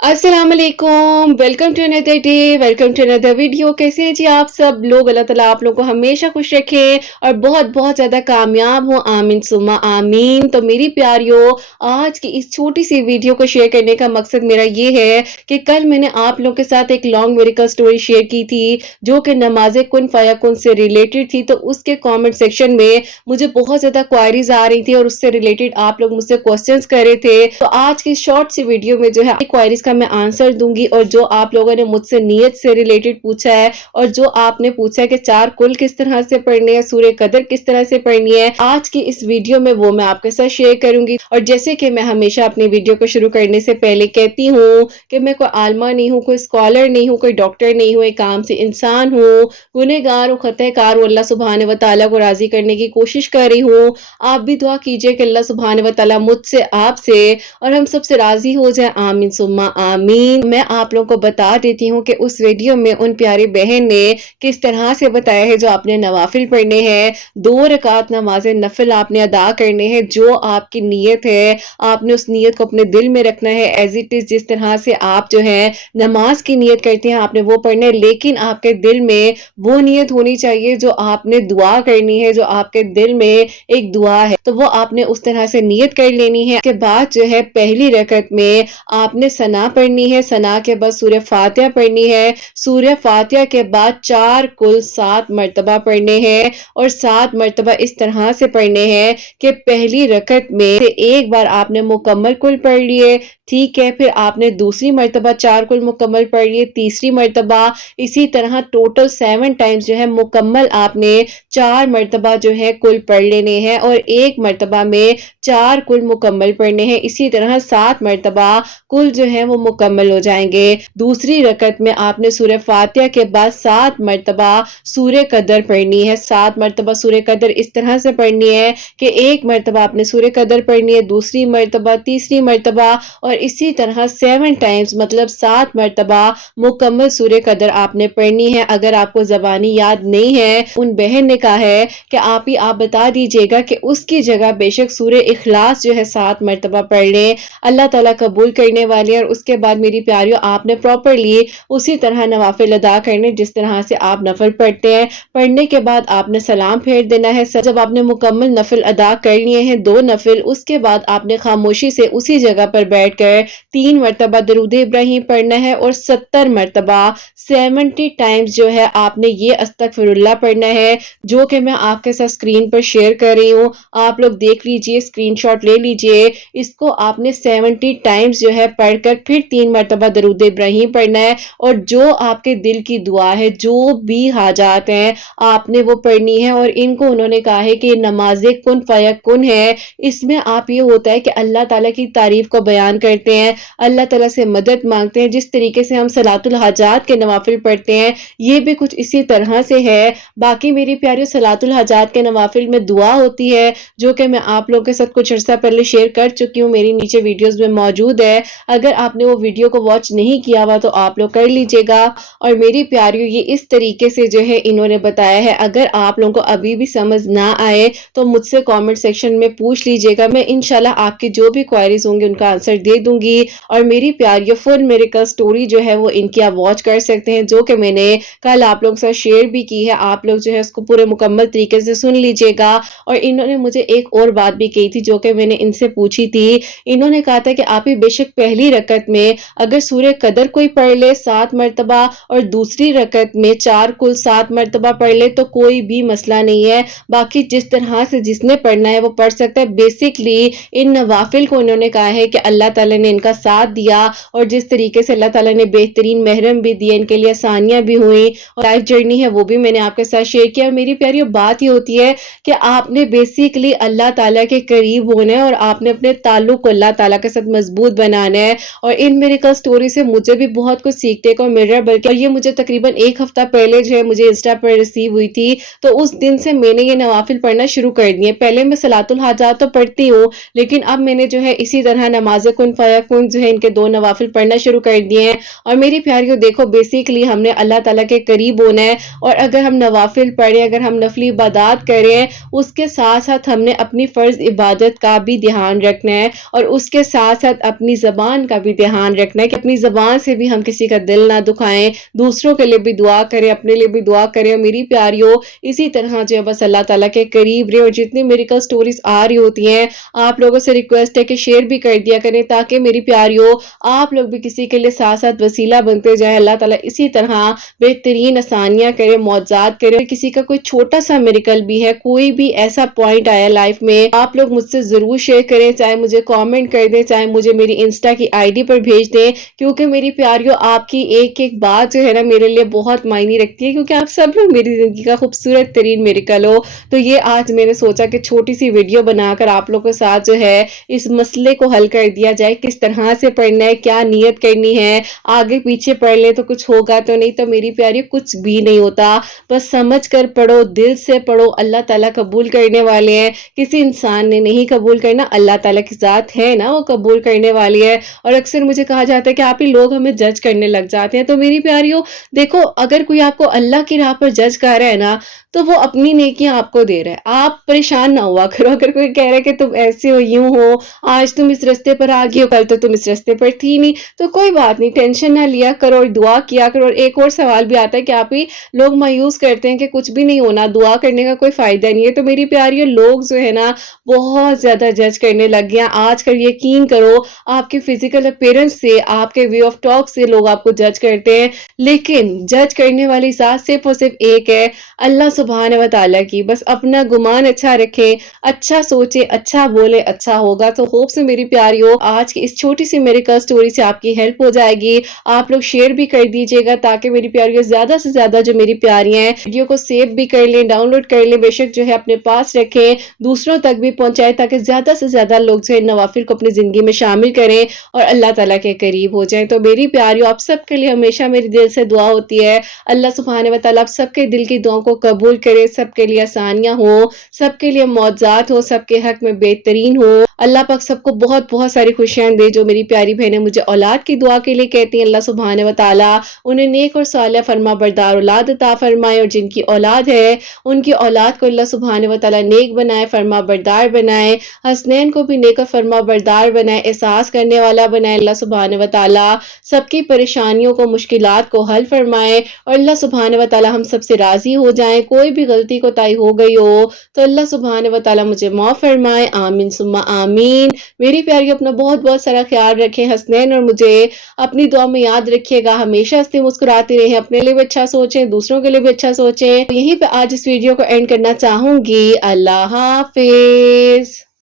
अस्सलाम वालेकुम, welcome to another day, welcome to another video. कैसे हैं जी आप सब लोग? अल्लाह ताला आप लोगों को हमेशा खुश रखे और बहुत बहुत ज़्यादा कामयाब हो, आमीन सुम्मा आमीन। तो मेरी प्यारियों, आज की इस छोटी सी वीडियो को शेयर करने का मकसद मेरा ये है कि कल मैंने आप लोगों के साथ एक लॉन्ग मेडिकल स्टोरी शेयर की थी जो कि नमाज कुन फयाकुन से रिलेटेड थी। तो उसके कमेंट सेक्शन में मुझे बहुत ज़्यादा क्वायरीज आ रही थी और उससे रिलेटेड आप लोग मुझसे क्वेश्चंस कर रहे थे। तो आज की शॉर्ट सी वीडियो में जो है क्वायरीज का मैं आंसर दूंगी, और जो आप लोगों ने मुझसे नियत से रिलेटेड पूछा है और जो आपने पूछा है कि चार कुल किस तरह से पढ़नी है, सूर्य कदर किस तरह से पढ़नी है, आज की इस वीडियो में वो मैं आपके साथ शेयर करूंगी। और जैसे कि मैं हमेशा अपनी वीडियो को शुरू करने से पहले कहती हूँ कि मैं कोई आलमा नहीं हूँ, कोई स्कॉलर नहीं हूँ, कोई डॉक्टर नहीं हूँ, एक आम सी इंसान हूँ, गुनहगार हूँ, खतःकार हूँ। अल्लाह सुब्हान व तआला को राजी करने की कोशिश कर रही हूँ। आप भी दुआ कीजिए कि अल्लाह सुब्हान व तआला मुझसे, आपसे और हम सबसे राजी हो जाए, आमीन सुम्मा आमीन। मैं आप लोगों को बता देती हूँ कि उस वीडियो में उन प्यारी बहन ने किस तरह से बताया है जो आपने नवाफिल पढ़ने हैं। 2 रकात नमाज नफिल आपने अदा करने हैं। जो आपकी नीयत है आपने उस नीयत को अपने दिल में रखना है, एज इट इज जिस तरह से आप जो है नमाज की नीयत करते हैं आपने वो पढ़ना है, लेकिन आपके दिल में वो नीयत होनी चाहिए जो आपने दुआ करनी है, जो आपके दिल में एक दुआ है, तो वो आपने उस तरह से नीयत कर लेनी है। उसके बाद जो है पहली रकत में आपने सना पढ़नी है, सना के बाद सूर्य फातिहा पढ़नी है, सूर्य फातिहा के बाद 4 कुल 7 मर्तबा पढ़ने हैं और 7 मर्तबा इस तरह से पढ़ने हैं कि पहली रकत में से एक बार आपने मुकम्मल कुल पढ़ लिए, ठीक है, फिर आपने दूसरी मर्तबा 4 कुल मुकम्मल पढ़ लिए, तीसरी मर्तबा इसी तरह टोटल 7 टाइम्स जो है मुकम्मल आपने 4 मर्तबा जो है कुल पढ़ लेने हैं और एक मर्तबा में 4 कुल मुकम्मल पढ़ने हैं। इसी तरह 7 मर्तबा कुल जो है वो मुकम्मल हो जाएंगे। दूसरी रकत में आपने सूर्य फातिहा के बाद 7 मर्तबा सूर्य कदर पढ़नी है। 7 मर्तबा सूर्य कदर इस तरह से पढ़नी है कि एक मर्तबा आपने सूर्य कदर पढ़नी है, दूसरी मर्तबा, तीसरी मर्तबा और इसी तरह 7 टाइम्स मतलब 7 मर्तबा मुकम्मल सूर्य कदर आपने पढ़नी है। अगर आपको ज़बानी याद नहीं है, उन बहन ने कहा है कि आप बता दीजिएगा कि उसकी जगह बेशक सूर्य इखलास जो है 7 मर्तबा पढ़ लें, अल्लाह ताला कबूल करने वाली है। और उसके बाद मेरी प्यारियों आपने प्रॉपरली उसी तरह नवाफिल अदा करने जिस तरह से आप नफल पढ़ते हैं। पढ़ने के बाद आपने सलाम फेर देना है। जब आपने मुकम्मल नफिल अदा कर लिए हैं 2 नफिल, उसके बाद आपने खामोशी से उसी जगह पर बैठकर 3 मर्तबा दरूद इब्राहिम पढ़ना है और 70 मर्तबा 70 टाइम्स जो है आपने ये अस्तगफिरुल्लाह पढ़ना है, जो कि मैं आपके साथ स्क्रीन पर शेयर कर रही हूँ। आप लोग देख लीजिए, स्क्रीनशॉट ले लीजिए। इसको आपने 70 टाइम्स जो है पढ़कर फिर 3 मर्तबा दरूद इब्राहिम पढ़ना है और जो आपके दिल की दुआ है, जो भी हाजात हैं आपने वो पढ़नी है। और इनको उन्होंने कहा है कि नमाज कुन फयकुन है, इसमें आप ये होता है कि अल्लाह ताला की तारीफ को बयान करते हैं, अल्लाह ताला से मदद मांगते हैं। जिस तरीके से हम सलातुल हाजात के नवाफिल पढ़ते हैं ये भी कुछ इसी तरह से है। बाकी मेरी प्यारी सलातुल हाजात के नवाफिल में दुआ होती है जो कि मैं आप लोगों के साथ कुछ अर्सा पहले शेयर कर चुकी हूँ, मेरी नीचे वीडियोस में मौजूद है। अगर आपने वो वीडियो को वॉच नहीं किया हुआ तो आप लोग कर लीजिएगा। और मेरी प्यारियों ये इस तरीके से जो है इन्होंने बताया है। अगर आप लोगों को अभी भी समझ ना आए तो मुझसे कमेंट सेक्शन में पूछ लीजिएगा, मैं इंशाल्लाह आपकी जो भी क्वेरीज होंगी उनका आंसर दे दूंगी। और मेरी प्यारियों फुल मेडिकल स्टोरी जो है वो इनकी आप वॉच कर सकते हैं, जो कि मैंने कल आप लोगों के साथ शेयर भी की है। आप लोग जो है उसको पूरे मुकम्मल तरीके से सुन लीजिएगा। और इन्होंने मुझे एक और बात भी कही थी जो कि मैंने इनसे पूछी थी। इन्होंने कहा था कि आप ही बेशक पहली रकत में अगर सूर्य कदर कोई पढ़ ले 7 मर्तबा और दूसरी रकत में 4 कुल 7 मर्तबा पढ़ ले तो कोई भी मसला नहीं है, बाकी जिस तरह से जिसने पढ़ना है वो पढ़ सकता है। बेसिकली इन नवाफिल को उन्होंने कहा है कि अल्लाह ताला ने इनका साथ दिया और जिस तरीके से अल्लाह ताला ने बेहतरीन महरम भी दिए, इनके लिए आसानियां भी हुई और लाइफ जर्नी है वो भी मैंने आपके साथ शेयर किया। और मेरी प्यारी बात ये होती है कि आपने बेसिकली अल्लाह ताला के करीब होना है और आपने अपने ताल्लुक को अल्लाह ताला के साथ मजबूत बनाना है। और इन मेडिकल स्टोरी से मुझे भी बहुत कुछ सीखने को मिल रहा है, बल्कि ये मुझे तकरीबन 1 हफ्ता पहले जो है मुझे इंस्टा पर रिसीव हुई थी, तो उस दिन से मैंने ये नवाफिल पढ़ना शुरू कर दिए। पहले मैं सलातुल हाजात तो पढ़ती हूँ, लेकिन अब मैंने जो है इसी तरह नमाज कुन फयाकुन जो है इनके 2 नवाफिल पढ़ना शुरू कर दिए हैं। और मेरी प्यारियों देखो, बेसिकली हमने अल्लाह ताला के करीब होना है और अगर हम नवाफिल पढ़ें, अगर हम नफली इबादत करें, उसके साथ साथ हमने अपनी फर्ज इबादत का भी ध्यान रखना है और उसके साथ साथ अपनी जबान का भी ध्यान रکھنا ہے کہ اپنی زبان سے بھی ہم کسی کا دل نہ دکھائیں، دوسروں کے لیے بھی دعا کریں، اپنے لیے بھی دعا کریں۔ اور میری پیاریوں اسی طرح جو ہے بس اللہ تعالیٰ کے قریب رہے، اور جتنی میریکل سٹوریز آ رہی ہوتی ہیں آپ لوگوں سے ریکویسٹ ہے کہ شیئر بھی کر دیا کریں، تاکہ میری پیاریوں آپ لوگ بھی کسی کے لیے ساتھ ساتھ وسیلہ بنتے جائیں۔ اللہ تعالیٰ اسی طرح بہترین آسانیاں کرے، معجزات کرے۔ کسی کا کوئی چھوٹا سا میریکل بھی ہے، کوئی بھی ایسا پوائنٹ آیا لائف میں، آپ لوگ مجھ سے ضرور شیئر کریں، چاہے مجھے کامنٹ کر دیں، چاہے مجھے میری انسٹا کی آئی ڈی پر بھیج دیں، کیونکہ میری پیاریوں آپ کی ایک ایک بات جو ہے نا میرے لیے بہت معنی رکھتی ہے، کیونکہ آپ سب لوگ میری زندگی کا خوبصورت ترین میریکل ہو۔ تو یہ آج میں نے سوچا کہ چھوٹی سی ویڈیو بنا کر آپ لوگوں کے ساتھ جو ہے اس مسئلے کو حل کر دیا جائے، کس طرح سے پڑھنا ہے، کیا نیت کرنی ہے، آگے پیچھے پڑھ لیں تو کچھ ہوگا تو نہیں، تو میری پیاری کچھ بھی نہیں ہوتا، بس سمجھ کر پڑھو، دل سے پڑھو، اللہ تعالیٰ قبول کرنے والے ہیں، کسی انسان نے نہیں قبول کرنا، اللہ تعالیٰ کی ذات ہے نا وہ قبول کرنے والی ہے۔ اور اکثر مجھے کہا جاتا ہے کہ آپ ہی لوگ ہمیں جج کرنے لگ جاتے ہیں، تو میری پیاریوں دیکھو، اگر کوئی آپ کو اللہ کی راہ پر جج کر رہا ہے نا تو وہ اپنی نیکیاں آپ کو دے رہا ہے، آپ پریشان نہ ہوا کرو۔ اگر کوئی کہہ رہا ہے کہ تم ایسے ہو، یوں ہو، آج تم اس رستے پر آ گئی ہو، کل تو تم اس رستے پر تھی نہیں، تو کوئی بات نہیں، ٹینشن نہ لیا کرو اور دعا کیا کرو۔ اور ایک اور سوال بھی آتا ہے کہ آپ ہی لوگ مایوس کرتے ہیں کہ کچھ بھی نہیں ہونا، دعا کرنے کا کوئی فائدہ نہیں ہے، تو میری پیاریوں لوگ جو ہے نا بہت زیادہ جج کرنے لگ گیا آج کل۔ یقین کرو آپ کے فزیکل اپیرنس سے، آپ کے وے آف ٹاک سے لوگ آپ کو جج کرتے ہیں، لیکن جج کرنے والی ذات صرف اور صرف ایک ہے، اللہ سبحانہ و تعالیٰ کی۔ بس اپنا گمان اچھا رکھیں، اچھا سوچیں، اچھا بولیں، اچھا ہوگا۔ تو ہوپ سے میری پیاریوں آج کی اس چھوٹی سی میریکل سٹوری سے آپ کی ہیلپ ہو جائے گی، آپ لوگ شیئر بھی کر دیجئے گا، تاکہ میری پیاریوں زیادہ سے زیادہ جو میری پیاریاں ہیں ویڈیو کو سیو بھی کر لیں، ڈاؤن لوڈ کر لیں، بے شک جو ہے اپنے پاس رکھیں، دوسروں تک بھی پہنچائیں، تاکہ زیادہ سے زیادہ لوگ جو ہے نوافل کو اپنی زندگی میں شامل کریں اور اللہ تعالیٰ کے قریب ہو جائیں۔ تو میری پیاریوں آپ سب کے لیے ہمیشہ میری دل سے دعا ہوتی ہے، اللہ سبحانہ و تعالیٰ آپ سب کے دل کی دعاؤں کو قبول کرے، سب کے لیے آسانیاں ہوں، سب کے لیے معجزات ہو، سب کے حق میں بہترین ہو۔ اللہ پاک سب کو بہت بہت ساری خوشیاں دے۔ جو میری پیاری بہنیں مجھے اولاد کی دعا کے لیے کہتی ہیں، اللہ سبحانہ و تعالیٰ انہیں نیک اور صالح فرما بردار اولاد عطا فرمائے، اور جن کی اولاد ہے ان کی اولاد کو اللہ سبحانہ و تعالیٰ نیک بنائے، فرما بردار بنائے، حسنین کو بھی نیک اور فرما بردار بنائے، احساس کرنے والا بنائے، اللہ سبحانہ و تعالیٰ سب کی پریشانیوں کو، مشکلات کو حل فرمائے، اور اللہ سبحانہ و تعالیٰ ہم سب سے راضی ہو جائیں۔ کوئی بھی غلطی کوتاہی ہو گئی ہو تو اللہ سبحانہ و تعالیٰ مجھے معاف فرمائے، آمین ثم آمین۔ میری پیاری اپنا بہت بہت سارا خیال رکھیں، حسنین اور مجھے اپنی دعا میں یاد رکھیے گا، ہمیشہ ہنستے مسکراتے رہیں، اپنے لیے بھی اچھا سوچیں، دوسروں کے لیے بھی اچھا سوچیں۔ یہیں پہ آج اس ویڈیو کو اینڈ کرنا چاہوں گی۔ اللہ حافظ۔